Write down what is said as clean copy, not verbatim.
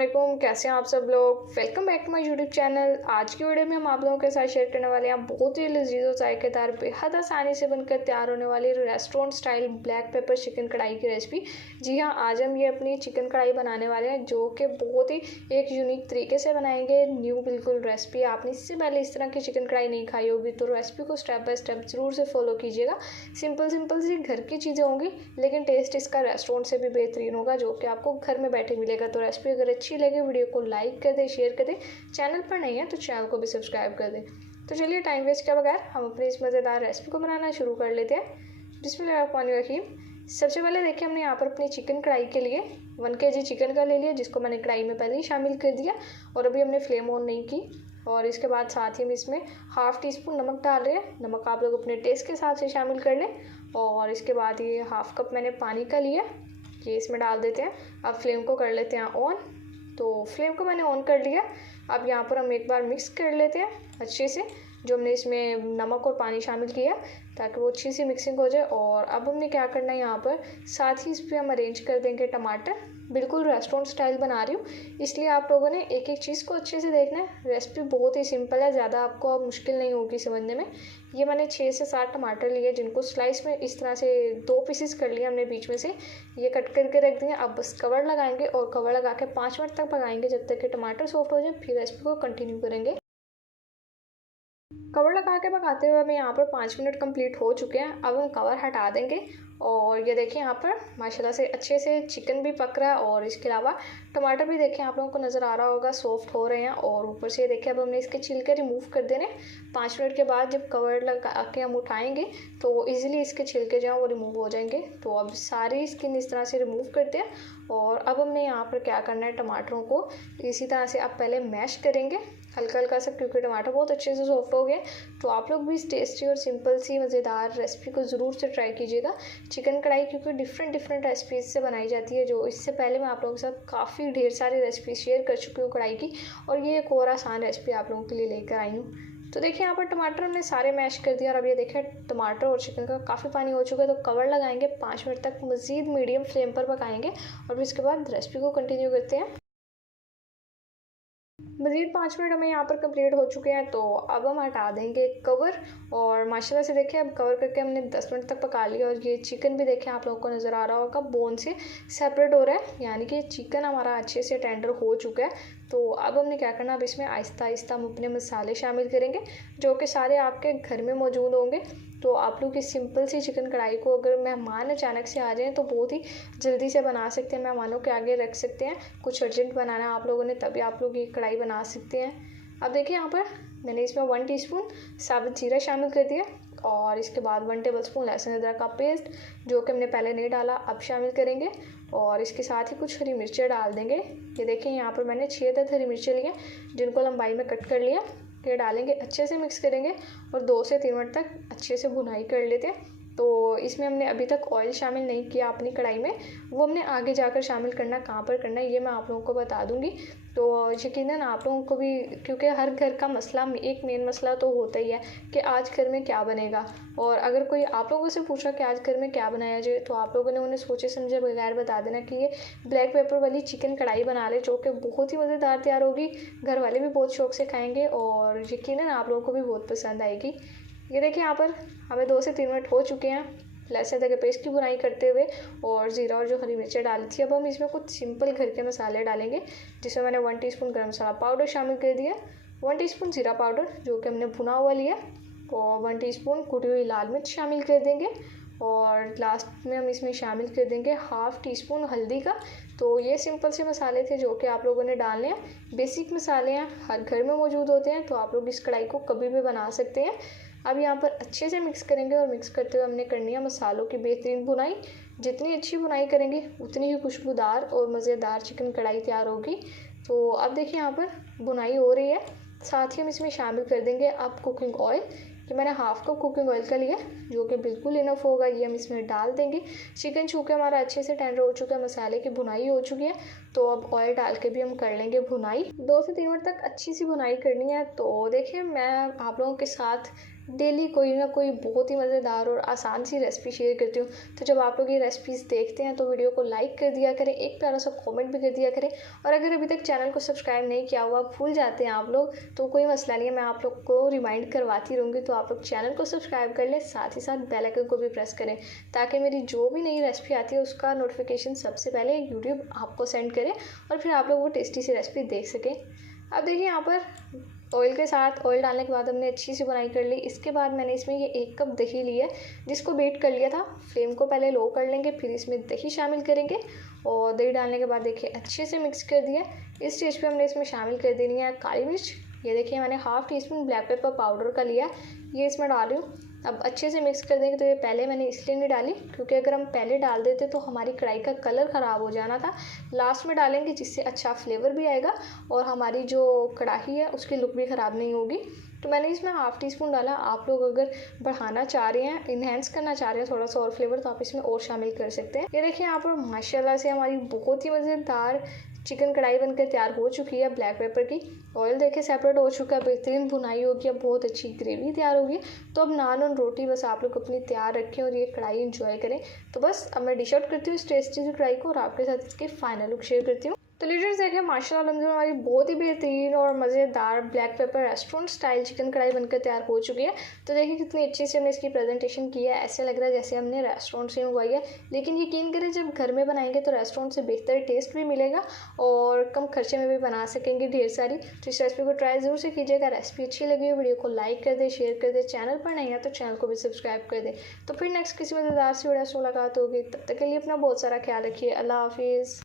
वालेकुम, कैसे हैं आप सब लोग। Welcome back to my YouTube channel. आज की वीडियो में हम आप लोगों के साथ शेयर करने वाले हैं बहुत ही लजीज और जायकेदार बेहद आसानी से बनकर तैयार होने वाली restaurant style black pepper chicken कढ़ाई की रेसिपी। जी हाँ, आज हम ये अपनी चिकन कढ़ाई बनाने वाले हैं जो कि बहुत ही एक यूनिक तरीके से बनाएंगे। न्यू बिल्कुल रेसिपी, आपने इससे पहले इस तरह की चिकन कढ़ाई नहीं खाई होगी तो रेसिपी को स्टेप बाय स्टेप ज़रूर से फॉलो कीजिएगा। सिंपल सी घर की चीज़ें होंगी लेकिन टेस्ट इसका रेस्टोरेंट से भी बेहतरीन होगा जो कि आपको घर में बैठे मिलेगा। तो रेसिपी अगर अच्छी लगे वीडियो को लाइक कर दें, शेयर कर दें। चैनल पर नहीं है तो चैनल को भी सब्सक्राइब कर दें। तो चलिए टाइम वेस्ट के बगैर हम अपनी इस मज़ेदार रेसिपी को बनाना शुरू कर लेते हैं। बिस्मिल्लाहिर्रहमानिर्रहीम। सबसे पहले देखिए, हमने यहाँ पर अपनी चिकन कढ़ाई के लिए 1 kg चिकन का ले लिया जिसको मैंने कढ़ाई में पहले ही शामिल कर दिया और अभी हमने फ्लेम ऑन नहीं की। और इसके बाद साथ ही हम इसमें ½ टीस्पून नमक डाल रहे हैं। नमक आप लोग अपने टेस्ट के हिसाब से शामिल कर लें। और इसके बाद ये ½ कप मैंने पानी का लिया, ये इसमें डाल देते हैं। अब फ्लेम को कर लेते हैं ऑन। तो फ्लेम को मैंने ऑन कर लिया। अब यहाँ पर हम एक बार मिक्स कर लेते हैं अच्छे से जो हमने इसमें नमक और पानी शामिल किया ताकि वो अच्छी सी मिक्सिंग हो जाए। और अब हमने क्या करना है, यहाँ पर साथ ही इस पर हम अरेंज कर देंगे टमाटर। बिल्कुल रेस्टोरेंट स्टाइल बना रही हूँ इसलिए आप लोगों ने एक एक चीज़ को अच्छे से देखना है। रेसिपी बहुत ही सिंपल है, ज़्यादा आपको अब मुश्किल नहीं होगी समझने में। ये मैंने 6 से 7 टमाटर लिए जिनको स्लाइस में इस तरह से 2 पीसेस कर लिए हमने बीच में से, ये कट करके रख दिए। अब बस कवर लगाएंगे और कवर लगा के 5 मिनट तक पकाएंगे जब तक कि टमाटर सॉफ्ट हो जाए। फिर रेसिपी को कंटिन्यू करेंगे। कवर लगा के पकाते हुए हमें यहाँ पर 5 मिनट कंप्लीट हो चुके हैं। अब हम कवर हटा देंगे और ये देखिए यहाँ पर माशाल्लाह से अच्छे से चिकन भी पक रहा है और इसके अलावा टमाटर भी देखिए आप लोगों को नज़र आ रहा होगा सॉफ्ट हो रहे हैं। और ऊपर से देखिए अब हमने इसके छिलके रिमूव कर देने। 5 मिनट के बाद जब कवर लगा के हम उठाएंगे तो इजीली इसके छिलके जो हैं वो रिमूव हो जाएंगे। तो अब सारी स्किन इस तरह से रिमूव करते हैं। और अब हमने यहाँ पर क्या करना है, टमाटरों को इसी तरह से अब पहले मैश करेंगे हल्का हल्का सा, क्योंकि टमाटर बहुत अच्छे से सॉफ्ट हो गए। तो आप लोग भी इस टेस्टी और सिंपल सी मज़ेदार रेसिपी को ज़रूर से ट्राई कीजिएगा। चिकन कढ़ाई क्योंकि डिफरेंट रेसिपीज़ से बनाई जाती है, जो इससे पहले मैं आप लोगों के साथ काफ़ी ढेर सारी रेसिपी शेयर कर चुकी हूँ कढ़ाई की, और ये एक और आसान रेसिपी आप लोगों के लिए लेकर आई हूँ। तो देखिए यहाँ पर टमाटर हमने सारे मैश कर दिया और अब ये देखिए टमाटर और चिकन का काफ़ी पानी हो चुका है। तो कवर लगाएंगे, 5 मिनट तक मज़ीद मीडियम फ्लेम पर पकाएंगे और फिर इसके बाद रेसिपी को कंटिन्यू करते हैं। मज़ीद 5 मिनट हमें यहाँ पर कंप्लीट हो चुके हैं। तो अब हम हटा देंगे कवर और माशाल्लाह से देखिए अब कवर करके हमने 10 मिनट तक पका लिया। और ये चिकन भी देखिए आप लोगों को नज़र आ रहा होगा बोन से सेपरेट हो रहा है, यानी कि चिकन हमारा अच्छे से टेंडर हो चुका है। तो अब हमने क्या करना, अब इसमें आहिस्ता आहिस्ता हम अपने मसाले शामिल करेंगे जो कि सारे आपके घर में मौजूद होंगे। तो आप लोग इस सिंपल सी चिकन कढ़ाई को अगर मेहमान अचानक से आ जाएँ तो बहुत ही जल्दी से बना सकते हैं, मेहमानों के आगे रख सकते हैं। कुछ अर्जेंट बनाना है आप लोगों ने तभी आप लोग ये कढ़ाई बना सकते हैं। अब देखिए यहाँ पर मैंने इसमें 1 टीस्पून साबुत जीरा शामिल कर दिया और इसके बाद 1 टेबलस्पून लहसुन अदरक का पेस्ट जो कि हमने पहले नहीं डाला अब शामिल करेंगे। और इसके साथ ही कुछ हरी मिर्चें डाल देंगे। ये देखिए यहाँ पर मैंने 6 तक हरी मिर्चें लिए जिनको लंबाई में कट कर लिया। ये डालेंगे, अच्छे से मिक्स करेंगे और 2 से 3 मिनट तक अच्छे से भुनाई कर लेते हैं। तो इसमें हमने अभी तक ऑयल शामिल नहीं किया अपनी कढ़ाई में, वो हमने आगे जाकर शामिल करना, कहाँ पर करना है ये मैं आप लोगों को बता दूंगी। तो यकीनन आप लोगों को भी, क्योंकि हर घर का मसला एक मेन मसला तो होता ही है कि आज घर में क्या बनेगा। और अगर कोई आप लोगों से पूछा कि आज घर में क्या बनाया जाए तो आप लोगों ने उन्हें सोचे समझे बगैर बता देना कि ये ब्लैक पेपर वाली चिकन कढ़ाई बना ले जो कि बहुत ही मज़ेदार तैयार होगी। घर वाले भी बहुत शौक से खाएँगे और यकीनन आप लोगों को भी बहुत पसंद आएगी। ये देखिए यहाँ पर हमें 2 से 3 मिनट हो चुके हैं लहसुन अदरक के पेस्ट की बुनाई करते हुए और ज़ीरा और जो हरी मिर्चें डाली थी। अब हम इसमें कुछ सिंपल घर के मसाले डालेंगे जिसमें मैंने 1 टीस्पून गरम मसाला पाउडर शामिल कर दिया, 1 टीस्पून जीरा पाउडर जो कि हमने भुना हुआ लिया, और 1 टीस्पून कुटी हुई लाल मिर्च शामिल कर देंगे। और लास्ट में हम इसमें शामिल कर देंगे ½ टीस्पून हल्दी का। तो ये सिंपल से मसाले थे जो कि आप लोगों ने डालने हैं। बेसिक मसाले हैं, हर घर में मौजूद होते हैं, तो आप लोग इस कढ़ाई को कभी भी बना सकते हैं। अब यहाँ पर अच्छे से मिक्स करेंगे और मिक्स करते हुए हमने करनी है मसालों की बेहतरीन भुनाई। जितनी अच्छी भुनाई करेंगे उतनी ही खुशबूदार और मज़ेदार चिकन कढ़ाई तैयार होगी। तो अब देखिए यहाँ पर भुनाई हो रही है, साथ ही हम इसमें शामिल कर देंगे अब कुकिंग ऑयल। कि मैंने ½ कप कुकिंग ऑयल का लिया जो कि बिल्कुल इनफ होगा, ये हम इसमें डाल देंगे। चिकन चूँकि हमारा अच्छे से टेंडर हो चुका है, मसाले की भुनाई हो चुकी है, तो अब ऑयल डाल के भी हम कर लेंगे भुनाई। 2 से 3 मिनट तक अच्छी सी भुनाई करनी है। तो देखिए मैं आप लोगों के साथ डेली कोई ना कोई बहुत ही मज़ेदार और आसान सी रेसिपी शेयर करती हूँ। तो जब आप लोग ये रेसिपीज़ देखते हैं तो वीडियो को लाइक कर दिया करें, एक प्यारा सा कमेंट भी कर दिया करें। और अगर अभी तक चैनल को सब्सक्राइब नहीं किया हुआ, भूल जाते हैं आप लोग, तो कोई मसला नहीं है, मैं आप लोग को रिमाइंड करवाती रहूँगी। तो आप लोग चैनल को सब्सक्राइब कर लें, साथ ही साथ बेल आइकन को भी प्रेस करें, ताकि मेरी जो भी नई रेसिपी आती है उसका नोटिफिकेशन सबसे पहले यूट्यूब आपको सेंड करे और फिर आप लोग वो टेस्टी सी रेसिपी देख सकें। अब देखिए यहाँ पर ऑयल के साथ, ऑयल डालने के बाद हमने अच्छी सी बुनाई कर ली। इसके बाद मैंने इसमें ये 1 कप दही लिया है, जिसको बीट कर लिया था। फ्लेम को पहले लो कर लेंगे, फिर इसमें दही शामिल करेंगे और दही डालने के बाद देखिए अच्छे से मिक्स कर दिया। इस स्टेज पे हमने इसमें शामिल कर देनी है काली मिर्च। ये देखिए मैंने half tea spoon black pepper powder का लिया, ये इसमें डाल रही हूँ। अब अच्छे से मिक्स कर देंगे। तो ये पहले मैंने इसलिए नहीं डाली क्योंकि अगर हम पहले डाल देते तो हमारी कढ़ाई का कलर ख़राब हो जाना था। लास्ट में डालेंगे जिससे अच्छा फ्लेवर भी आएगा और हमारी जो कढ़ाई है उसकी लुक भी ख़राब नहीं होगी। तो मैंने इसमें हाफ़ टी स्पून डाला। आप लोग अगर बढ़ाना चाह रहे हैं, इन्हेंस करना चाह रहे हैं थोड़ा सा और फ्लेवर, तो आप इसमें और शामिल कर सकते हैं। ये देखिए यहाँ पर माशाल्लाह से हमारी बहुत ही मज़ेदार चिकन कढ़ाई बनकर तैयार हो चुकी है ब्लैक पेपर की। ऑयल देखे सेपरेट हो चुका है, बेहतरीन भुनाई होगी, अब बहुत अच्छी ग्रेवी तैयार होगी। तो अब नान और रोटी बस आप लोग अपनी तैयार रखें और ये कढ़ाई एंजॉय करें। तो बस अब मैं डिश आउट करती हूँ इस टेस्टी सी कढ़ाई को और आपके साथ इसकी फाइनल लुक शेयर करती हूँ। तो लीडर्स देखिए माशाल्लाह अल्हम्दुलिल्लाह हमारी बहुत ही बेहतरीन और मज़ेदार black pepper restaurant style chicken कढ़ाई बनकर तैयार हो चुकी है। तो देखिए कितनी अच्छी से हमने इसकी प्रेजेंटेशन की है, ऐसे लग रहा है जैसे हमने रेस्टोरेंट से मंगवाई है। लेकिन यकीन करें जब घर में बनाएंगे तो रेस्टोरेंट से बेहतर टेस्ट भी मिलेगा और कम खर्चे में भी बना सकेंगे ढेर सारी। तो इस रेसिपी को ट्राई ज़रूर से कीजिएगा। रेसिपी अच्छी लगी हो वीडियो को लाइक कर दे, शेयर कर दे, चैनल पर नहीं है तो चैनल को भी सब्सक्राइब कर दे। तो फिर नेक्स्ट किसी मज़ेदार सी वीडियो से मुलाकात होगी, तब तक के लिए अपना बहुत सारा ख्याल रखिए। अल्लाह हाफिज़।